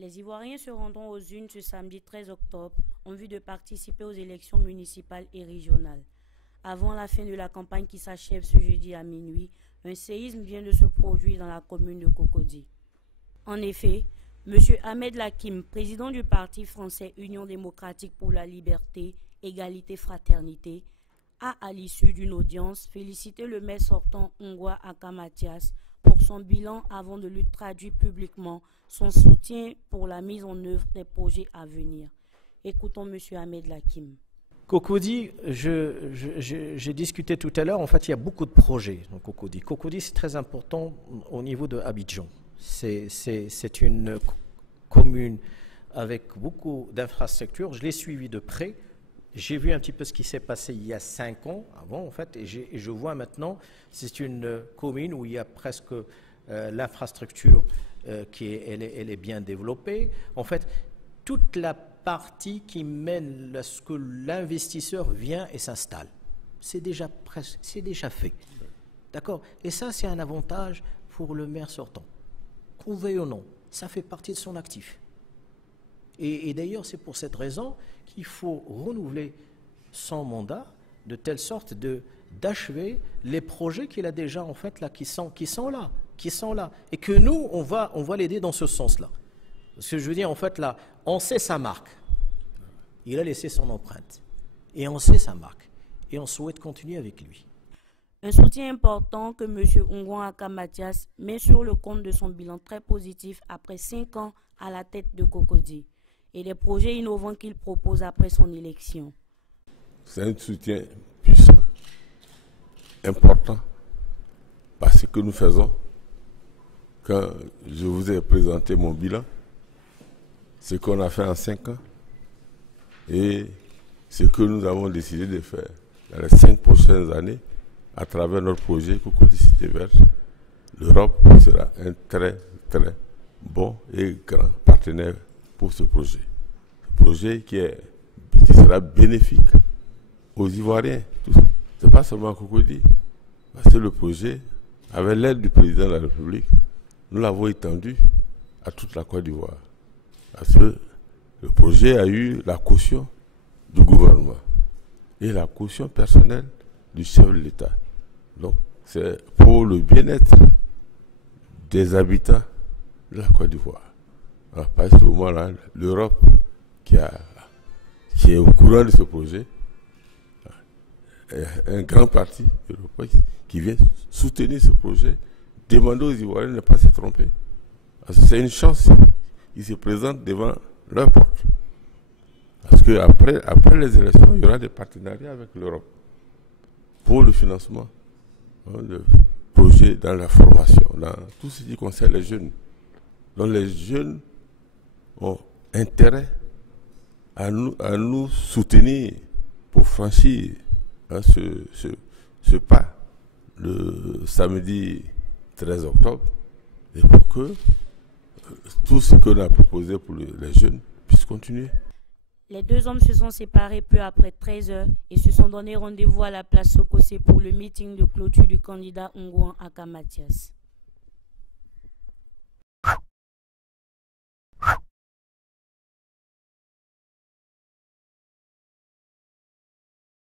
Les Ivoiriens se rendront aux urnes ce samedi 13 octobre en vue de participer aux élections municipales et régionales. Avant la fin de la campagne qui s'achève ce jeudi à minuit, un séisme vient de se produire dans la commune de Cocody. En effet, M. Ahmed Lakim, président du parti français Union démocratique pour la liberté, égalité, fraternité, a, à l'issue d'une audience, félicité le maire sortant Ungwa Aka Mathias pour son bilan avant de lui traduire publiquement son soutien pour la mise en œuvre des projets à venir. Écoutons M. Ahmed Lakim. Cocody, j'ai discuté tout à l'heure, en fait il y a beaucoup de projets dans Cocody. Cocody c'est très important au niveau de Abidjan. C'est une commune avec beaucoup d'infrastructures, je l'ai suivi de près. J'ai vu un petit peu ce qui s'est passé il y a 5 ans avant, en fait, et je vois maintenant, c'est une commune où il y a presque l'infrastructure elle est bien développée. En fait, toute la partie qui mène à ce que l'investisseur vient et s'installe, c'est déjà fait. D'accord? Et ça, c'est un avantage pour le maire sortant. Qu'on veuille ou non, ça fait partie de son actif. Et d'ailleurs, c'est pour cette raison qu'il faut renouveler son mandat de telle sorte d'achever les projets qu'il a déjà en fait là, qui sont là, et que nous on va l'aider dans ce sens-là. Parce que je veux dire en fait là, on sait sa marque, il a laissé son empreinte, et on sait sa marque, et on souhaite continuer avec lui. Un soutien important que M. Ungwa Aka Mathias met sur le compte de son bilan très positif après 5 ans à la tête de Cocody et les projets innovants qu'il propose après son élection. C'est un soutien puissant, important, parce que nous faisons. Quand je vous ai présenté mon bilan, ce qu'on a fait en 5 ans et ce que nous avons décidé de faire dans les 5 prochaines années à travers notre projet Cocody Cité Verte, l'Europe sera un très très bon et grand partenaire pour ce projet. Ce projet qui sera bénéfique aux Ivoiriens. Ce n'est pas seulement Cocody. Parce que le projet, avec l'aide du président de la République, nous l'avons étendu à toute la Côte d'Ivoire. Parce que le projet a eu la caution du gouvernement et la caution personnelle du chef de l'État. Donc, c'est pour le bien-être des habitants de la Côte d'Ivoire. À partir de ce moment-là, l'Europe, qui est au courant de ce projet, un grand parti européen qui vient soutenir ce projet, demander aux Ivoiriens de ne pas se tromper. Parce que c'est une chance. Ils se présentent devant leur porte. Parce qu'après les élections, il y aura des partenariats avec l'Europe pour le financement de projets dans la formation, dans tout ce qui concerne les jeunes. Donc les jeunes ont intérêt à nous soutenir pour franchir ce pas le samedi 13 octobre et pour que tout ce qu'on a proposé pour les jeunes puisse continuer. Les deux hommes se sont séparés peu après 13 heures et se sont donné rendez-vous à la place Sokosé pour le meeting de clôture du candidat Ungwa Aka Mathias.